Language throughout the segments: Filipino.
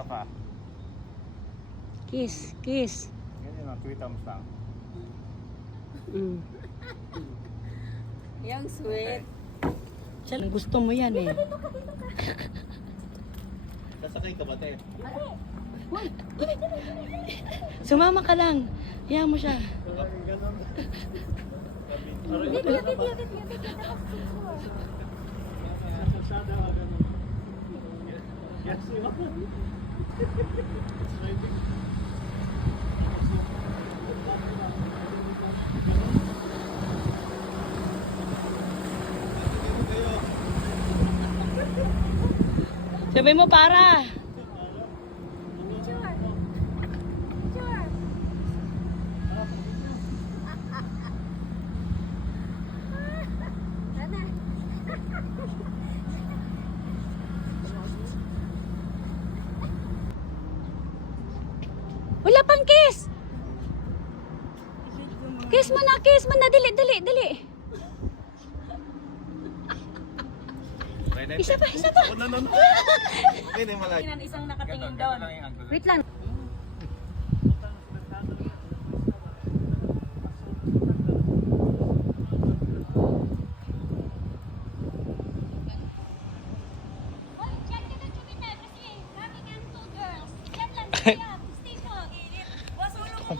Ito pa. Kiss, kiss. Ganyan lang, 3 thumbs lang. Mm. Yung sweet. Siya, gusto mo yan eh. Sasakay ka ba, te? Sumama ka lang. Hayaan mo siya. Ganon. Sabi mo para. Wala pang kiss. Kiss mo na, kiss mo na. Dali, dali, dali. Isa pa, isa pa. No. Okay na yung malaki. Isang nakatingin doon. Wait lang.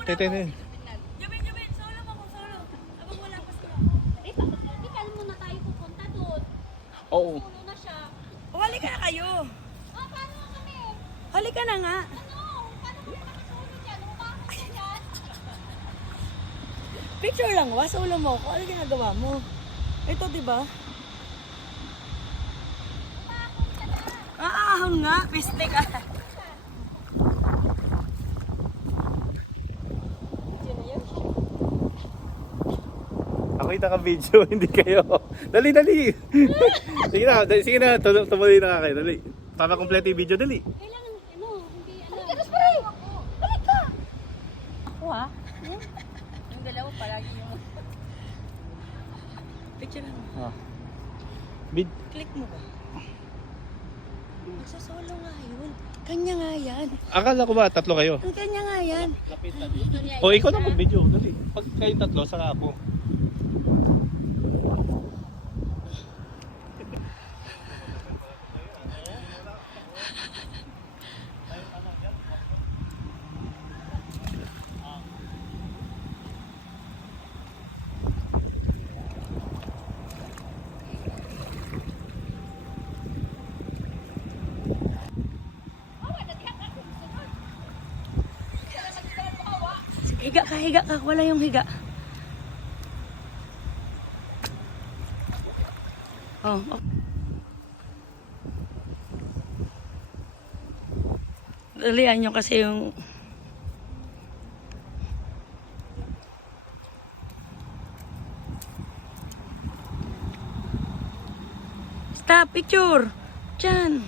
Tete na yun. Jubin, solo mo kung solo. Abang wala pa sila. Hindi ka muna tayo pupunta doon. Oo. Puno na siya. Halika na kayo. Ah, paano kami? Halika na nga. Ano? Paano kami nakatulog dyan? Umakot ka dyan? Picture lang wa, solo mo ko. Ano ginagawa mo? Ito, di ba? Ahon nga, piste ka. Ako yung naka-video, hindi kayo. Dali, dali. Sige na, tumuloy na kayo. Dali. Para kompleto yung video, dali. Kailangan, hindi, Halika, Spray! Halika! Ako ha? Yung dalawa palagi yung... Picture lang. Ah. Click mo ba? Magsasolo nga yun. Kanya nga yan. Akala ko ba, tatlo kayo? Ang kanya nga yan. O, ikaw na mag-video, dali. Pag kayo tatlo, saka ako. Higa ka. Wala yung higa. Oh, dalian nyo kasi yung... Stop, picture! Diyan!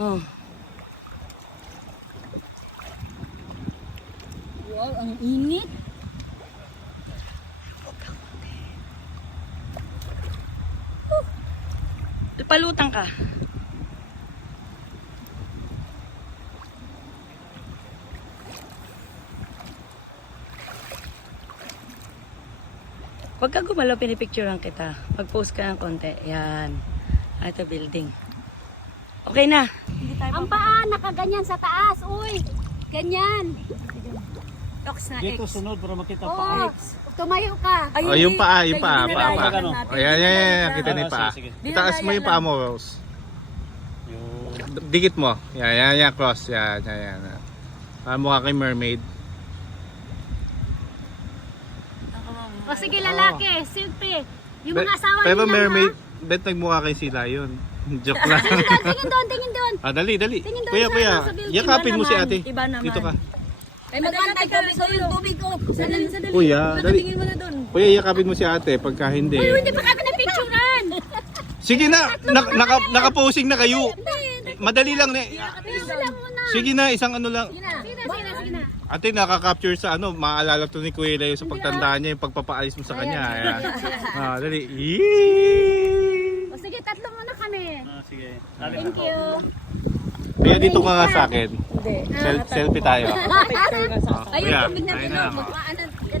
Oh. Wow, ang init! Palutang ka. Huwag ka gumalaw, pinipicturean kita. Pag-post ka ng konti. Yan. Ito building. Okay na. Ang paa, nakaganyan sa taas. Uy, ganyan. Tox na Dito X. sunod para makita Oo, tumayo ka. Oh, yung paa. Paa. Natin. Oh, yan. Kita na yung paa. Sige. Itaas mo yung paa mo, Rose. Dikit mo. Yan, cross. Yan. Para mukha kay mermaid. O sige, lalaki. Siyempre. Yung mga asawa Pero nila, mermaid, bet nagmukha kay sila yun. Joke lang. Tingin doon. Dali. Tingin doon Kuya, sa building. yakapin mo si ate. Iba naman. Dito ka. Ay, magantay ka. Yung tubig ko. Sadali. Kuya, dali. Tingin mo na doon. Kuya, yakapin mo si ate. Pagka hindi. Hindi pa kami na-picturean. Sige na, nakaposing na kayo. Madali lang. Sige na, isang ano lang. Sige na. Ate, nakaka-capture sa ano, maalala to ni Kuya Leo sa pagtandaan niya, yung pagpapaalis mo sa kanya. Ayan. Dali. O sige, tatlo muna kami. Sige. Thank you. Kaya dito ka nga sa akin. Hindi. Selfie tayo. Picture nga sa Ayun, Kuya, tubig na ayun tulog. na. Magpaanan. Sige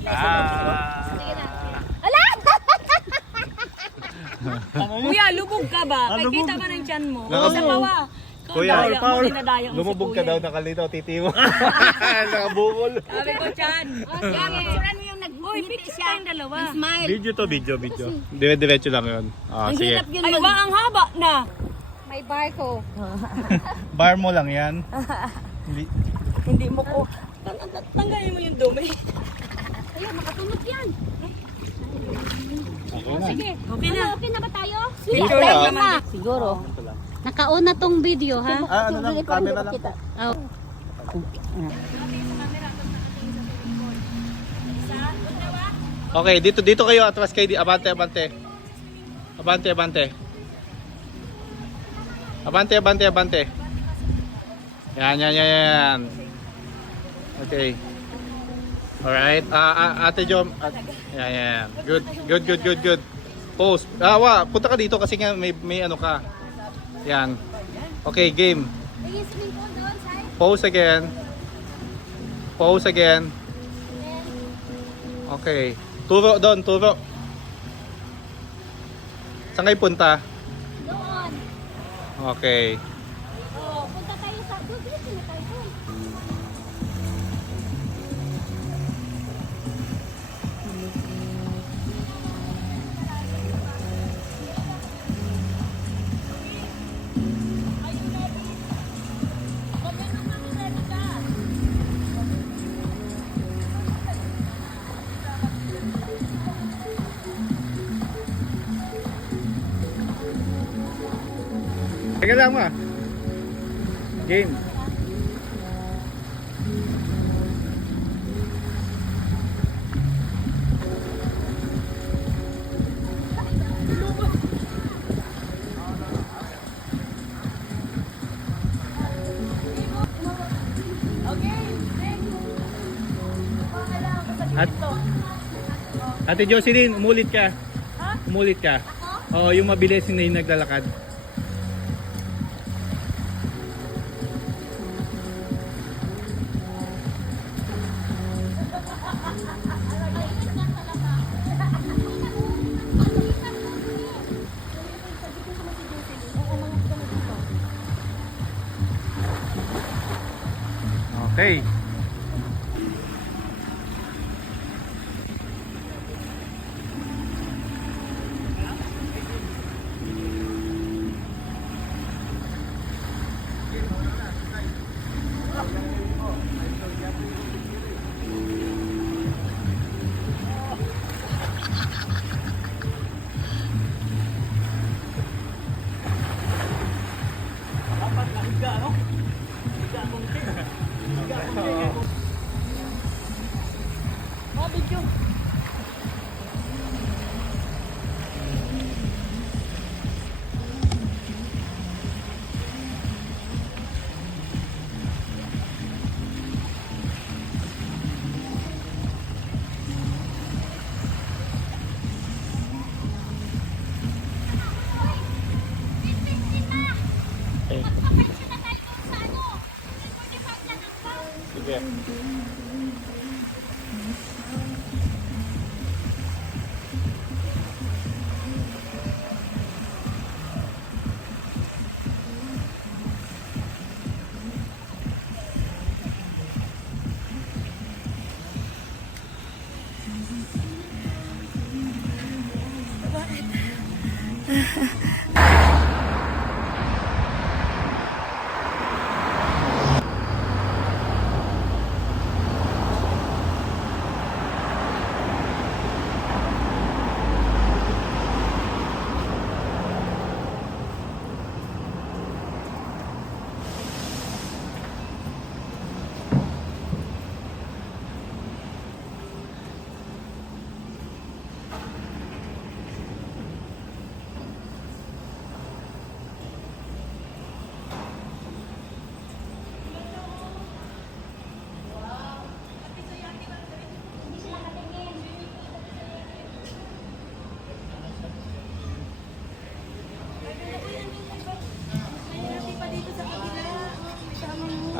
na. Ala! Kuya, lubog ka ba? Kay kita ka ng tiyan mo. Nakabog. Sa pawa. Kuya, lumubog ka daw, nakalito, titi mo. Nakabukol. Sabi ko, tiyan. Yan, picturean mo yung Uy, nag-ngiti picture siya. tayong dalawa. Smile. Video to, video. Diretso lang yun. Ang Sige. hirap yun Ay, mag... ba, ang haba na. May barko. Bar mo lang yan. Hindi mo ko. Tanggalin mo yung dumi. Ayun, makatulog yan. Okay na. Sige. Okay na. Okay na ba tayo? Picture lang. Siguro. Nakauna tong video, ha? Ano lang, camera lang. Oh. Okay, dito kayo. Atras kayo. Abante. Yan. Okay. Alright. Ate Jom. Yan. Good. Pose. Punta ka dito kasi nga may ano ka. Yan. Okay, game. May swimming pool doon, Sai. Pose again. Okay. Turo doon. Saan kayo punta? Doon. Okay. Oh, punta tayo sa... Doon, dito na tayo. Teka lang Game. Ate Jocelyn, umulit ka. Umulit ka. Oo, yung mabilis na yung naglalakad. Okay. Sige.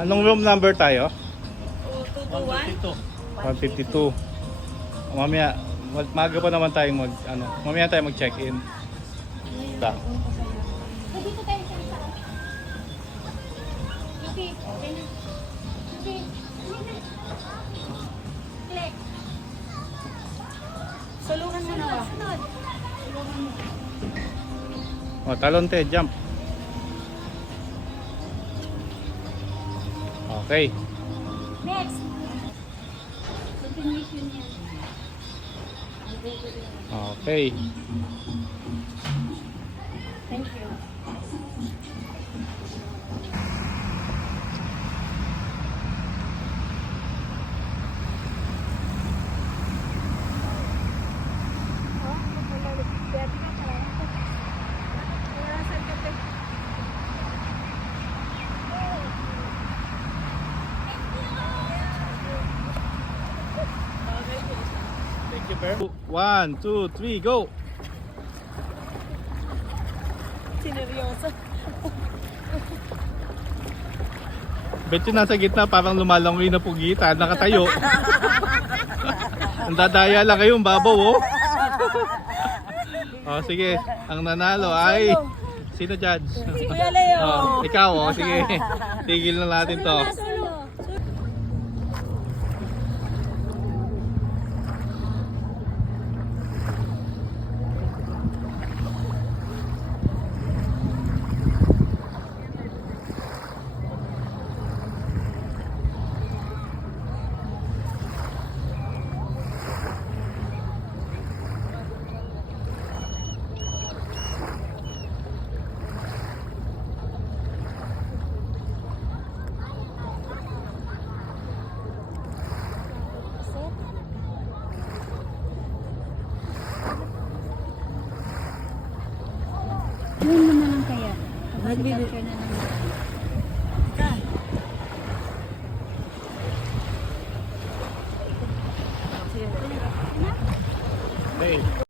Anong room number tayo? 221? 152. Mamaya, maga pa naman tayong mamaya tayo mag-check-in. Ta. Dito tayo sa isa. Lupi, okay na. Lupi, click. Sulungan mo na ba? Sunod. O, talon te, jump. Okay. Next. Continuation yan. Okay. Thank you. Thank you, Bear. 1, 2, 3, go! Sineryoso. Bet yung nasa gitna parang lumalangoy na pugita, nakatayo. Ang dadaya lang kayong babaw, oh. Oh, sige. Ang nanalo ay sino judge? Si Kuya Leo. Oh, ikaw, oh. Sige. Tigil na natin to. Yun naman lang kaya. Nagbibigay. Capture na naman.